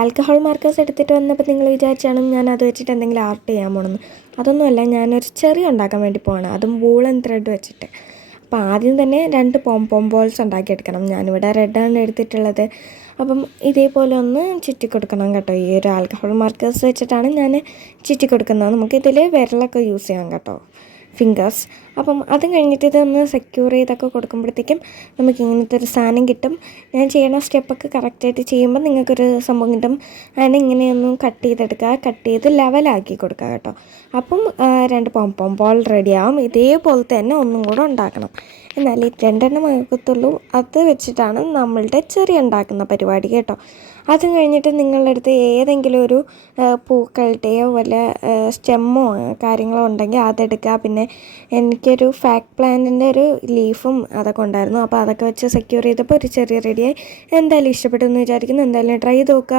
Alcohol markers എടുത്തിട്ട് വന്നപ്പോൾ നിങ്ങൾ വിചാരിച്ചാണ് ഞാൻ അത് വെച്ചിട്ട് എന്തെങ്കിലും ആർട്ട് ചെയ്യാൻ പോകണമെന്ന്. അതൊന്നുമല്ല, ഞാനൊരു ചെറി ഉണ്ടാക്കാൻ വേണ്ടി പോവാണ്, അതും വൂളൻ ത്രെഡ് വെച്ചിട്ട്. അപ്പോൾ ആദ്യം തന്നെ 2 പോം ബോൾസ് ഉണ്ടാക്കിയെടുക്കണം. ഞാനിവിടെ റെഡാണ് എടുത്തിട്ടുള്ളത്. അപ്പം ഇതേപോലെ ഒന്ന് ചുറ്റി കൊടുക്കണം കേട്ടോ. ഈ ഒരു ആൽക്കഹോൾ മാർക്കേഴ്സ് വെച്ചിട്ടാണ് ഞാൻ ചുറ്റി കൊടുക്കുന്നത്. നമുക്കിതിൽ വിരലൊക്കെ യൂസ് ചെയ്യാം കേട്ടോ, ഫിംഗേഴ്സ്. അപ്പം അത് കഴിഞ്ഞിട്ട് ഇതൊന്ന് സെക്യൂർ ചെയ്തൊക്കെ കൊടുക്കുമ്പോഴത്തേക്കും നമുക്ക് ഇങ്ങനത്തെ ഒരു സാധനം കിട്ടും. ഞാൻ ചെയ്യണ സ്റ്റെപ്പൊക്കെ കറക്റ്റായിട്ട് ചെയ്യുമ്പോൾ നിങ്ങൾക്കൊരു സംഭവം കിട്ടും. അതിനെ ഇങ്ങനെയൊന്നും കട്ട് ചെയ്തെടുക്കുക, കട്ട് ചെയ്ത് ലെവലാക്കി കൊടുക്കുക കേട്ടോ. അപ്പം 2 പോം ബോൾ റെഡിയാവും. ഇതേപോലെ തന്നെ ഒന്നും കൂടെ ഉണ്ടാക്കണം, എന്നാൽ ഈ 2 ആകത്തുള്ളൂ. അത് വെച്ചിട്ടാണ് നമ്മളുടെ ചെറി ഉണ്ടാക്കുന്ന പരിപാടി കേട്ടോ. അതും കഴിഞ്ഞിട്ട് നിങ്ങളുടെ അടുത്ത് ഏതെങ്കിലും ഒരു പൂക്കളുടെയോ വല്ല സ്റ്റെമ്മോ കാര്യങ്ങളോ ഉണ്ടെങ്കിൽ അതെടുക്കുക. പിന്നെ എനിക്കൊരു ഫാക്ക് പ്ലാന്റിൻ്റെ ഒരു ലീഫും അതൊക്കെ ഉണ്ടായിരുന്നു. അപ്പോൾ അതൊക്കെ വെച്ച് സെക്യൂർ ചെയ്തപ്പോൾ ഒരു ചെറിയ റെഡിയായി. എന്തായാലും ഇഷ്ടപ്പെട്ടു എന്ന് വിചാരിക്കുന്നു. എന്തായാലും ട്രൈ ചെയ്ത് നോക്കുക.